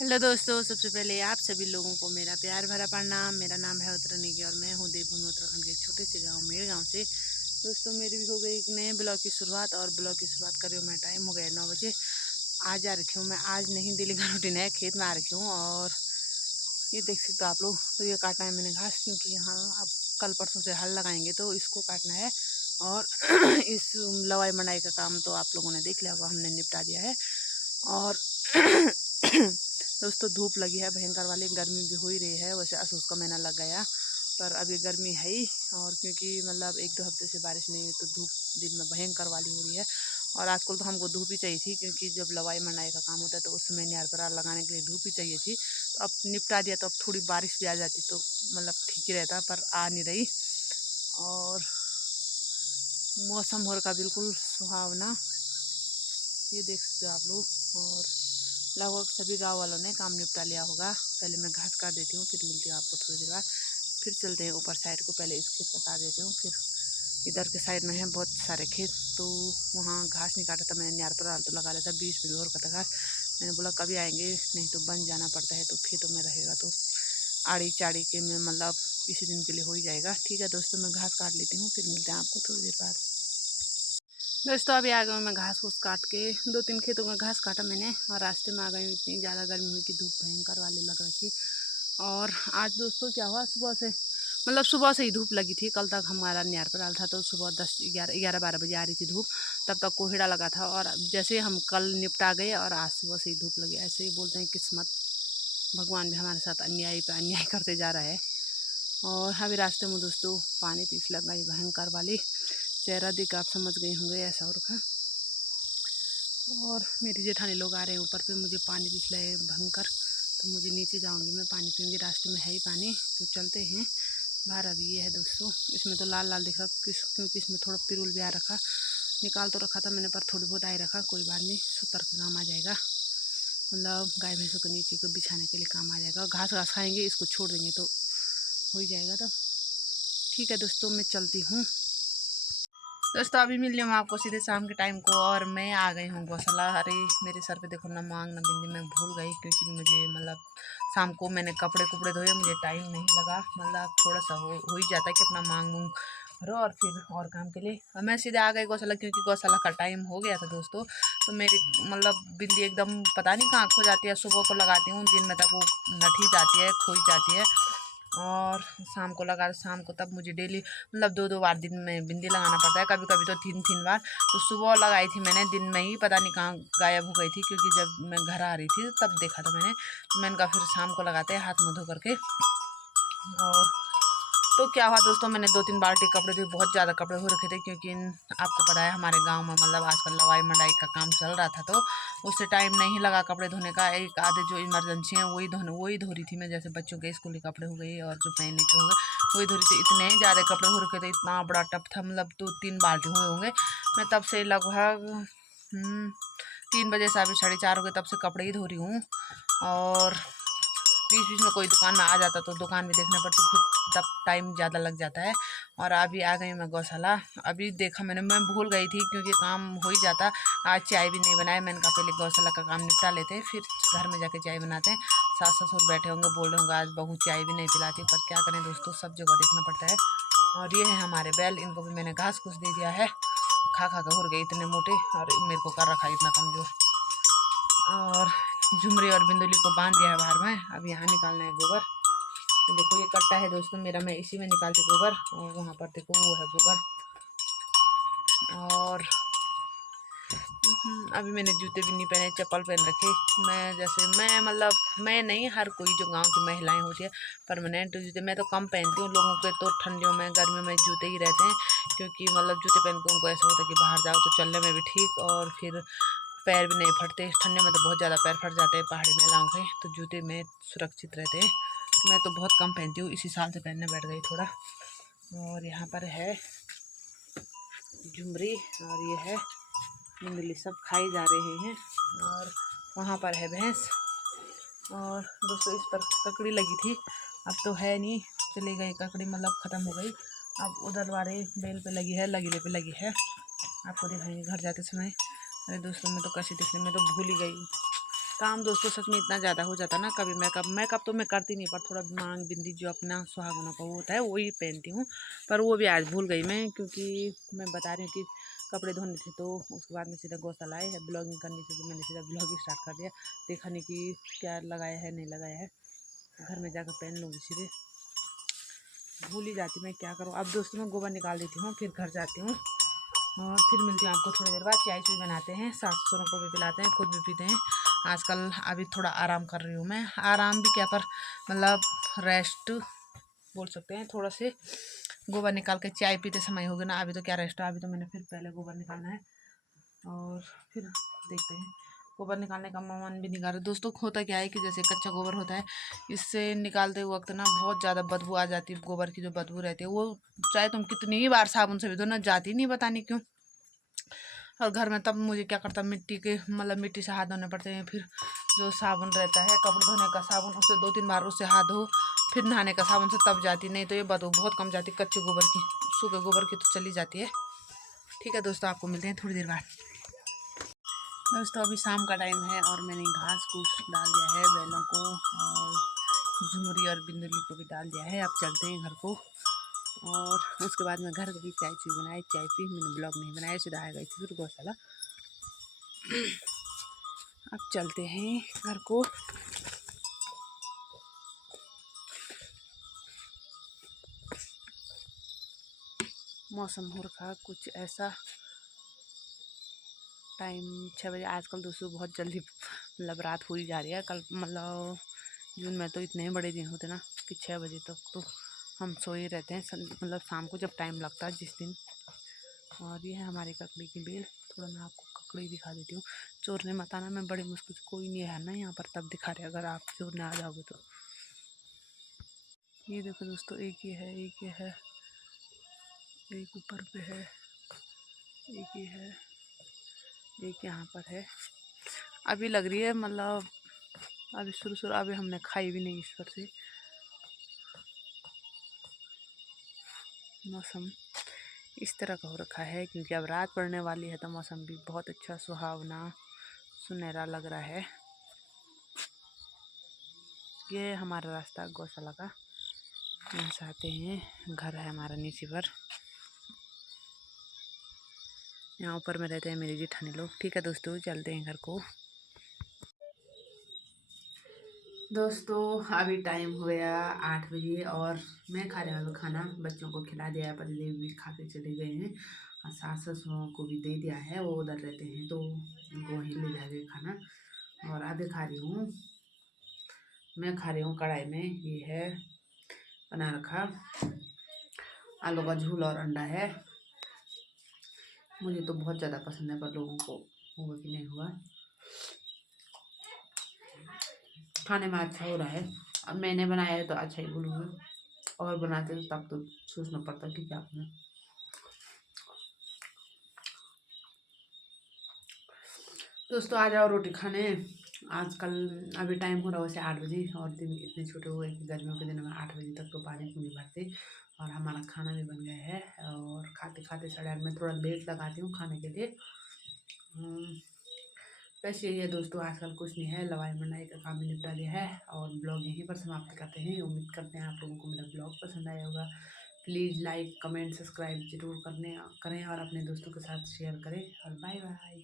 Hello दोस्तों, सबसे पहले आप सभी लोगों को मेरा प्यार भरा प्रणाम। मेरा नाम है उत्तरानी और मैं हूँ देवभूमि उत्तराखंड के एक छोटे से गांव मेरे गांव से। दोस्तों, मेरी भी हो गई एक नए ब्लॉग की शुरुआत और ब्लॉग की शुरुआत कर रही हूँ मैं। टाइम हो गया 9 बजे। आज आ रखी हूँ मैं, आज नहीं डेली का रूटीन है, खेत में आ रखी हूँ। और ये देख सकते हो आप लोग, तो ये काटना है मैंने घास, क्योंकि यहाँ अब कल परसों से हल लगाएंगे तो इसको काटना है। और इस लवाई मंडाई का काम तो आप लोगों ने देख लिया होगा, हमने निपटा दिया है। और दोस्तों, धूप लगी है भयंकर वाली, गर्मी भी हो ही रही है। वैसे असोस का महीना लग गया, पर अभी गर्मी है ही। और क्योंकि मतलब 1-2 हफ्ते से बारिश नहीं हुई तो धूप दिन में भयंकर वाली हो रही है। और आजकल तो हमको धूप ही चाहिए थी, क्योंकि जब लवाई मंडाई का काम होता है तो उस समय नियार पर लगाने के लिए धूप ही चाहिए थी। तो अब निपटा दिया, तो अब थोड़ी बारिश भी आ जाती तो मतलब ठीक ही रहता, पर आ नहीं रही। और मौसम हो रखा बिल्कुल सुहावना, ये देख सकते हो आप लोग। और लगभग सभी गांव वालों ने काम निपटा लिया होगा। पहले मैं घास काट देती हूँ, फिर मिलती हूँ आपको थोड़ी देर बाद। फिर चलते हैं ऊपर साइड को, पहले इस खेत का काट देती हूँ। फिर इधर के साइड में है बहुत सारे खेत, तो वहाँ घास नहीं काटा था मैंने, न्यार पर आलतू लगा लिया था, बीच में भी और कटा घास। मैंने बोला कभी आएंगे, नहीं तो बन जाना पड़ता है, तो खेतों में रहेगा तो आड़ी चाड़ी के में मतलब इसी दिन के लिए हो ही जाएगा। ठीक है दोस्तों, मैं घास काट लेती हूँ, फिर मिलते हैं आपको थोड़ी देर बाद। दोस्तों, अभी आ गई हूँ मैं घास फूस काट के। 2-3 खेतों में घास काटा मैंने और रास्ते में आ गई हूँ। इतनी ज़्यादा गर्मी हुई कि धूप भयंकर वाली लग रही थी। और आज दोस्तों क्या हुआ, सुबह से मतलब सुबह से ही धूप लगी थी। कल तक हमारा नियार पर डाल था तो सुबह 10-11 बजे आ रही थी धूप, तब तक कोहड़ा लगा था। और जैसे हम कल निपटा गए और आज सुबह से ही धूप लगी। ऐसे ही बोलते हैं किस्मत, भगवान भी हमारे साथ अन्याय पे अन्याय करते जा रहा है। और अभी रास्ते में दोस्तों पानी तीस लग गई भयंकर वाली, चेहरा देख आप समझ गए होंगे ऐसा हो रखा। और मेरी जेठानी लोग आ रहे हैं ऊपर पे, मुझे पानी दिख रहा है भयंकर, तो मुझे नीचे जाऊंगी, मैं पानी पीऊँगी। रास्ते में है ही पानी, तो चलते हैं बाहर। अभी ये है दोस्तों, इसमें तो लाल लाल दिख रहा क्योंकि इसमें थोड़ा पिरुल भी आ रखा। निकाल तो रखा था मैंने, पर थोड़ी बहुत आई रखा, कोई बात नहीं, सुतर के काम आ जाएगा। मतलब गाय भैंसों के नीचे को बिछाने के लिए काम आ जाएगा। घास घास खाएंगे, इसको छोड़ देंगे तो हो ही जाएगा। तो ठीक है दोस्तों, मैं चलती हूँ। दोस्तों, अभी मिल रही हूँ आपको सीधे शाम के टाइम को, और मैं आ गई हूँ गौशाला। अरे मेरे सर पे देखो ना मांग ना बिंदी, मैं भूल गई, क्योंकि मुझे मतलब शाम को मैंने कपड़े कुपड़े धोए, मुझे टाइम नहीं लगा। मतलब थोड़ा सा हो ही जाता है कि अपना मांग मूंग भरो और फिर और काम के लिए मैं सीधे आ गई गौशाला, क्योंकि गौशाला का टाइम हो गया था दोस्तों। तो मेरी मतलब बिंदी एकदम पता नहीं कहाँ खो जाती है। सुबह को लगाती हूँ, दिन में तक वो नठ ही जाती है, खो ही जाती है। और शाम को लगा, शाम को तब मुझे डेली मतलब 2-2 बार दिन में बिंदी लगाना पड़ता है, कभी कभी तो 3-3 बार। तो सुबह लगाई थी मैंने, दिन में ही पता नहीं कहाँ गायब हो गई थी, क्योंकि जब मैं घर आ रही थी तब देखा था मैंने। तो मैंने कहा फिर शाम को लगाते हैं हाथ मुँह धो करके। और तो क्या हुआ दोस्तों, मैंने 2-3 बाल्टी कपड़े धोए, बहुत ज़्यादा कपड़े हो रखे थे, क्योंकि आपको पता है हमारे गांव में मतलब आजकल लवाई मंडाई का काम चल रहा था, तो उससे टाइम नहीं लगा कपड़े धोने का। एक आधे जो इमरजेंसी हैं वही धो रही थी मैं, जैसे बच्चों के स्कूल के कपड़े हो गए और जो पहनने के हो गए वही धो रही थी। इतने ज़्यादा कपड़े हो रखे थे, इतना बड़ा टप था, मतलब 2-3 बाल्टी हुए होंगे। मैं तब से लगभग 3 बजे से अभी 4:30 हो गए, तब से कपड़े ही धो रही हूँ। और बीच बीच में कोई दुकान में आ जाता तो दुकान भी देखना पड़ती, फिर तब टाइम ज़्यादा लग जाता है। और अभी आ गई मैं गौशाला। अभी देखा मैंने, मैं भूल गई थी क्योंकि काम हो ही जाता। आज चाय भी नहीं बनाया, मैंने कहा पहले गौशाला का काम निपटा लेते हैं, फिर घर में जाके चाय बनाते हैं। सास ससुर बैठे होंगे, बोल रहे होंगे आज बहू चाय भी नहीं पिलाती, पर क्या करें दोस्तों, सब जगह देखना पड़ता है। और ये है हमारे बैल, इनको भी मैंने घास घूस दे दिया है, खा खा के उड़ गए इतने मोटे, और मेरे को कर रखा है इतना कमज़ोर। और झुमरी और बिंदुली को बांध दिया है बाहर में, अब यहाँ निकालना है गोबर। तो देखो ये कट्टा है दोस्तों मेरा, मैं इसी में निकालती गोबर। और वहाँ पर देखो वो है गोबर। और अभी मैंने जूते भी नहीं पहने, चप्पल पहन रखे। मैं जैसे मैं मतलब मैं नहीं, हर कोई जो गांव की महिलाएं होती है परमानेंट जूते मैं तो कम पहनती हूँ। लोगों के तो ठंडियों में गर्मियों में जूते ही रहते हैं, क्योंकि मतलब जूते पहन के उनको ऐसा होता है कि बाहर जाओ तो चलने में भी ठीक, और फिर पैर भी नहीं फटते। ठंडे में तो बहुत ज़्यादा पैर फट जाते हैं पहाड़ी महिलाओं के, तो जूते में सुरक्षित रहते हैं। मैं तो बहुत कम पहनती हूँ, इसी साल से पहनने बैठ गई थोड़ा। और यहाँ पर है झुमरी और ये है बिंदली, सब खाई जा रहे हैं। और वहाँ पर है भैंस। और दोस्तों इस पर ककड़ी लगी थी, अब तो है नहीं, चली गई ककड़ी, मतलब ख़त्म हो गई। अब उधर वाले बेल पे लगी है, लगीले पे लगी है, आपको दिखाएंगे घर जाते समय। अरे दोस्तों मैं तो कैसी दिखने, मैं तो भूल ही गई। काम दोस्तों सच में इतना ज़्यादा हो जाता है ना, कभी मेकअप तो मैं करती नहीं, पर थोड़ा मांग बिंदी जो अपना सुहागनों का वो होता है वही पहनती हूँ। पर वो भी आज भूल गई मैं, क्योंकि मैं बता रही हूँ कि कपड़े धोने थे, तो उसके बाद में सीधा गौशाला आए, ब्लॉगिंग करनी थी तो मैंने सीधा ब्लॉगिंग स्टार्ट कर दिया। देखा नहीं कि क्या लगाया है नहीं लगाया है, घर में जाकर पहन लूँगी सीधे। भूल ही जाती मैं, क्या करूँ। अब दोस्तों मैं गोबर निकाल देती हूँ, फिर घर जाती हूँ और फिर मिलती हूँ आपको थोड़ी देर बाद। चाय चुई बनाते हैं, सास ससुरों को भी पिलाते हैं, खुद भी पीते हैं। आजकल अभी थोड़ा आराम कर रही हूँ मैं, आराम भी क्या पर मतलब रेस्ट बोल सकते हैं। थोड़ा से गोबर निकाल के चाय पीते समय हो गया ना, अभी तो क्या रेस्ट है, अभी तो मैंने फिर पहले गोबर निकालना है और फिर देखते हैं। गोबर निकालने का मन भी नहीं कर रहा दोस्तों। होता क्या है कि जैसे कच्चा गोबर होता है, इससे निकालते वक्त ना बहुत ज़्यादा बदबू आ जाती है। गोबर की जो बदबू रहती है वो चाहे तुम कितनी ही बार साबुन से भी धो ना, जाती नहीं, पता नहीं क्यों। और घर में तब मुझे क्या करता, मिट्टी के मतलब मिट्टी से हाथ धोने पड़ते हैं। फिर जो साबुन रहता है कपड़े धोने का साबुन, उससे 2-3 बार उससे हाथ धो, फिर नहाने का साबुन से तब जाती, नहीं तो ये बदबू बहुत कम जाती कच्चे गोबर की। सूखे गोबर की तो चली जाती है। ठीक है दोस्तों, आपको मिलते हैं थोड़ी देर बाद। दोस्तों अभी शाम का टाइम है और मैंने घास फूस डाल दिया है बैलों को, और झुमरी और बिंदुली को भी डाल दिया है। अब चलते हैं घर को, और उसके बाद मैं घर गई, चाय चुई बनाई, चाय पी। मैंने ब्लॉग नहीं बनाया, सीधा आ गई थी फिर गौशाला। अब चलते हैं घर को। मौसम हो रखा कुछ ऐसा, टाइम 6 बजे। आजकल दोस्तों बहुत जल्दी मतलब रात हो ही जा रही है। कल मतलब जून में तो इतने बड़े दिन होते ना कि 6 बजे तक तो हम सोए रहते हैं, मतलब शाम को जब टाइम लगता है जिस दिन। और ये है हमारी ककड़ी की बेल। थोड़ा मैं आपको ककड़ी दिखा देती हूँ। चोरने मत आना, मैं बड़ी मुश्किल से, कोई नहीं है ना यहाँ पर, तब दिखा रहे अगर आप चोरने आ जाओगे तो। ये देखो दोस्तों, एक ये है, एक ये है, एक ऊपर पे है, एक ये है, एक यहाँ पर है। अभी लग रही है मतलब अभी शुरू अभी हमने खाई भी नहीं इस पर से। मौसम इस तरह का हो रखा है क्योंकि अब रात पड़ने वाली है, तो मौसम भी बहुत अच्छा सुहावना सुनहरा लग रहा है। ये हमारा रास्ता गौशाला का, यहाँ से आते हैं, घर है हमारा नीचे पर। यहाँ ऊपर में रहते हैं मेरी जेठानी लोग। ठीक है दोस्तों, चलते हैं घर को। दोस्तों अभी टाइम हो गया 8 बजे और मैं खा रहा हूँ खाना। बच्चों को खिला दिया, पतिदेव भी खा के चले गए हैं और सास ससुरों को भी दे दिया है, वो उधर रहते हैं तो उनको वहीं ले जाएंगे खाना। और अभी खा रही हूँ, मैं खा रही हूँ कढ़ाई में। ये है बना रखा आलू का झोल और अंडा है। मुझे तो बहुत ज़्यादा पसंद है, पर लोगों को होगा कि नहीं हुआ। खाने में अच्छा हो रहा है। अब मैंने बनाया है तो अच्छा ही बोलूँगी, और बनाते तो तब तो सोचना पड़ता कि क्या अपने। दोस्तों आ जाओ रोटी खाने। आजकल अभी टाइम हो रहा है वैसे 8 बजे, और दिन इतने छोटे हुए कि गर्मियों के दिनों में 8 बजे तक तो पानी को नहीं भरते। और हमारा खाना भी बन गया है, और खाते खाते 8:30 में थोड़ा लेट लगाती हूँ खाने के लिए। बस यही है दोस्तों, आजकल कुछ नहीं है, लवाई मंडाई का काम भी निपटा लिया है। और ब्लॉग यहीं पर समाप्त करते हैं। उम्मीद करते हैं आप लोगों को मेरा ब्लॉग पसंद आया होगा। प्लीज़ लाइक कमेंट सब्सक्राइब जरूर करें, और अपने दोस्तों के साथ शेयर करें। और बाय बाय।